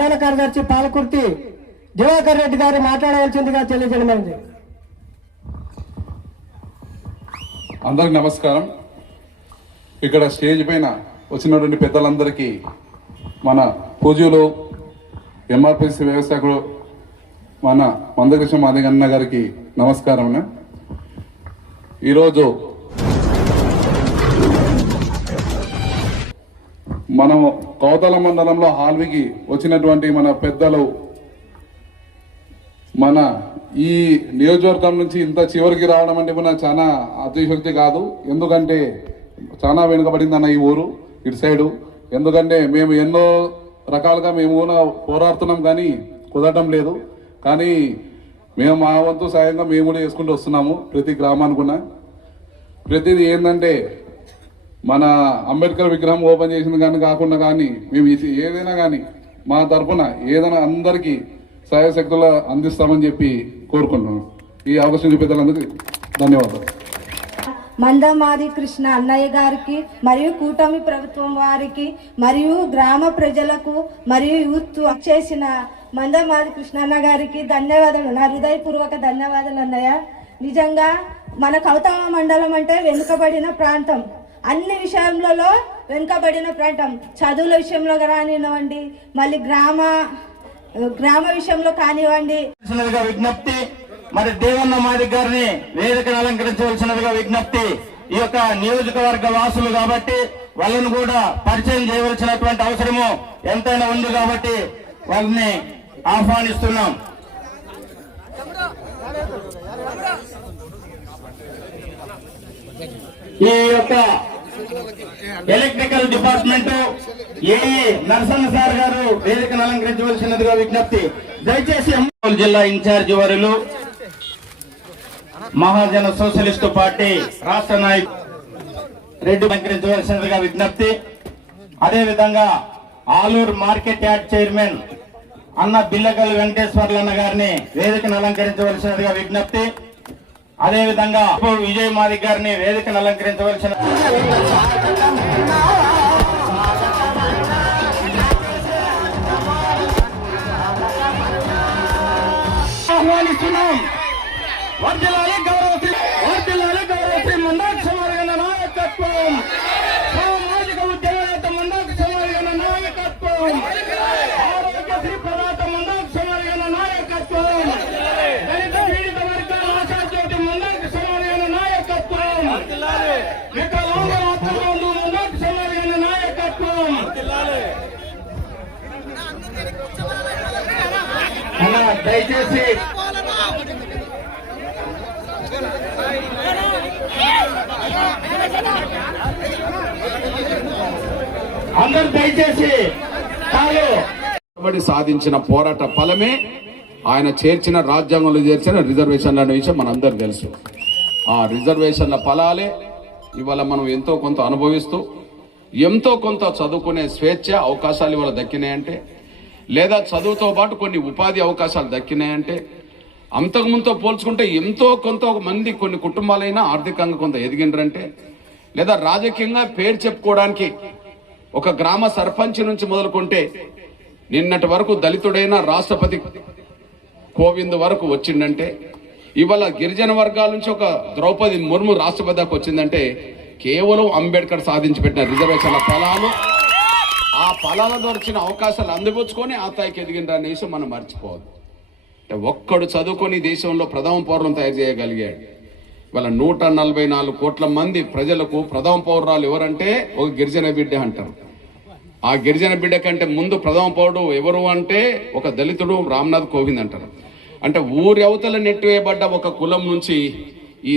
ప్రధాన కార్యదర్శి పాలకుర్తి దివాకర్ రెడ్డి గారు మాట్లాడవలసిందిగా తెలియజేయమైంది. అందరికి నమస్కారం. ఇక్కడ స్టేజ్ పైన వచ్చినటువంటి పెద్దలందరికీ మన పూజ్యులు ఎంఆర్పిసి వ్యవస్థకుడు మన మందకృష్ణ మాదిగన్న గారికి నమస్కారం. ఈరోజు మనము కౌతల మండలంలో హాల్వికి వచ్చినటువంటి మన పెద్దలు మన ఈ నియోజకవర్గం నుంచి ఇంత చివరికి రావడం అంటే మన చాలా అతిశక్తి కాదు. ఎందుకంటే చాలా వెనుకబడిందన్న ఈ ఊరు ఇటు సైడు. ఎందుకంటే మేము ఎన్నో రకాలుగా మేము పోరాడుతున్నాం కానీ కుదరటం లేదు. కానీ మేము మా వంతు సాయంగా మేము కూడా చేసుకుంటూ వస్తున్నాము. ప్రతి గ్రామానికి ప్రతిదీ ఏంటంటే మన అంబేద్కర్ విగ్రహం ఓపెన్ చేసింది కానీ కాకుండా కానీ మేము ఏదైనా కానీ మా తరఫున ఏదైనా అందరికీ సహాయశక్తులు అందిస్తామని చెప్పి కోరుకుంటున్నాను. ఈ అవకాశం చూపేదానికి ధన్యవాదాలు. మందమాది కృష్ణ అన్నయ్య గారికి మరియు కూటమి ప్రభుత్వం వారికి మరియు గ్రామ ప్రజలకు మరియు యూత్ చేసిన మందమాది కృష్ణ అన్న గారికి ధన్యవాదాలు, నా హృదయపూర్వక ధన్యవాదాలు అన్నయ్య. నిజంగా మన కౌతమ మండలం అంటే వెనుకబడిన ప్రాంతం, అన్ని విషయంలో వెనుకబడిన ప్రాంతం. చదువుల విషయంలో కానివ్వండి, మళ్ళీ గ్రామ విషయంలో కానివ్వండి. విజ్ఞప్తి మరి దేవన్న మాదిగ గారిని వేదికను అలంకరించవలసినదిగా విజ్ఞప్తి. ఈ యొక్క నియోజకవర్గ వాసులు కాబట్టి వాళ్ళను కూడా పరిచయం చేయవలసినటువంటి అవసరము ఎంతైనా ఉంది కాబట్టి వాళ్ళని ఆహ్వానిస్తున్నాం. ఈ యొక్క electrical department AE Narasanna sir గారు వేదికను అలంకరించవలసినదిగా విజ్ఞప్తి. దయచేసి జిల్లా ఇన్ఛార్జి వారులు మహాజన సోషలిస్టు పార్టీ రాష్ట్ర నాయకులు రెడ్డి అలంకరించవలసినదిగా విజ్ఞప్తి. అదేవిధంగా ఆలూరు మార్కెట్ యార్డ్ చైర్మన్ అన్న బిల్లగల్లి వెంకటేశ్వర్లన్న గారిని వేదికను అలంకరించవలసినదిగా విజ్ఞప్తి. అదేవిధంగా విజయ్ మాదిగ గారిని వేదికను అలంకరించవలసిన ఆహ్వానిస్తున్నాం. వర్ధిల్లాలి గౌరవశ్రీ మందాక్ష మాదిగన్న నాయకత్వం, సామాజిక ఉద్యమనేత మందాక్ష మాదిగన్న నాయకత్వం, ఆరోగ్యశ్రీ ప్రదాత మందాక్ష మాదిగన్న నాయకత్వం, దళిత పీడిత వర్గాల ఆశాజ్యోతి మందాక్ష మాదిగన్న నాయకత్వం, వికలాంగుల ఆత్మబంధు మందాక్ష మాదిగన్న నాయకత్వం. దయచేసి అందరూ దయచేసి సాధించిన పోరాట ఫలమే ఆయన చేర్చిన రాజ్యాంగంలో చేర్చిన రిజర్వేషన్ల అనే విషయం మనందరూ తెలుసు. ఆ రిజర్వేషన్ల ఫలాలే ఇవాళ మనం ఎంతో కొంత అనుభవిస్తూ ఎంతో కొంత చదువుకునే స్వేచ్ఛ అవకాశాలు ఇవాళ దక్కినాయంటే, లేదా చదువుతో పాటు కొన్ని ఉపాధి అవకాశాలు దక్కినాయంటే, అంతకుముందుతో పోల్చుకుంటే ఎంతో కొంత మంది కొన్ని కుటుంబాలైనా ఆర్థికంగా కొంత ఎదిగిండ్రంటే, లేదా రాజకీయంగా పేరు చెప్పుకోవడానికి ఒక గ్రామ సర్పంచ్ నుంచి మొదలుకుంటే నిన్నటి వరకు దళితుడైన రాష్ట్రపతి కోవింద్ వరకు వచ్చిందంటే, ఇవాళ గిరిజన వర్గాల నుంచి ఒక ద్రౌపది ముర్ము రాష్ట్రపతి దాకా వచ్చిందంటే కేవలం అంబేద్కర్ సాధించి పెట్టిన రిజర్వేషన్ల ఫలాలు, ఆ ఫలాలతో వచ్చిన అవకాశాలు అందిపుచ్చుకొని ఆ స్థాయికి ఎదిగిండ్రు అనే విషయం మనం మర్చిపోవద్దు. ఒక్కడు చదువుకొని దేశంలో ప్రథమ పౌరులను తయారు చేయగలిగాడు. ఇవాళ 144 కోట్ల మంది ప్రజలకు ప్రథమ పౌరురాలు ఎవరంటే ఒక గిరిజన బిడ్డ అంటారు. ఆ గిరిజన బిడ్డ కంటే ముందు ప్రథమ పౌరుడు ఎవరు అంటే ఒక దళితుడు రామ్నాథ్ కోవింద్ అంటారు. అంటే ఊరి అవతల నెట్టివేయబడ్డ ఒక కులం నుంచి ఈ